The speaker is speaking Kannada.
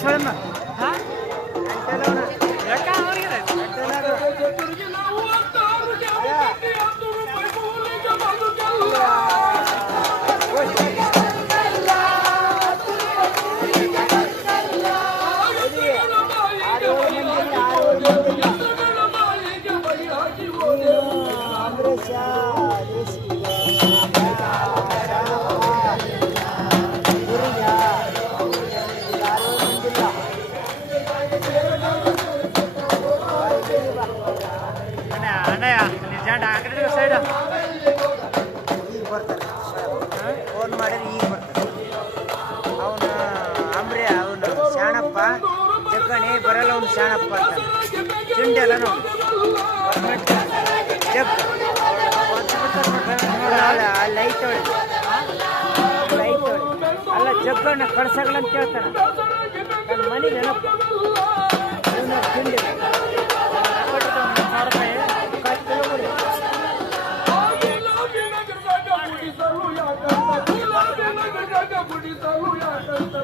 ಸೊಳ್ಳ ಫೋನ್ ಮಾಡಿದ್ರೆ ಈಗ ಬರ್ತಾರೆ ಅವನು ಅಂಬ್ರೆ ಅವನು ಶಾಣಪ್ಪ ಜಗ್ಗಣಿ ಬರಲ್ಲ ಅವ್ನು ಶಾಣಪ್ಪ ಅಂತ ಚುಂಡೆಲ್ಲ ನೋಡಿ ಜಗ್ ಲೈಟ್ ಹೊಳಿ ಲೈಟ್ ಹೊಳಿ ಅಲ್ಲ ಜಗ್ಗಣ್ಣ ಕಳ್ಸಗಳಂತ ಹೇಳ್ತಾನೆ ನನ್ನ ಮನೆ ನೆನಪು ಚುಂಡೆ ಗುಡಿಸಲು ಯಾಕಂತ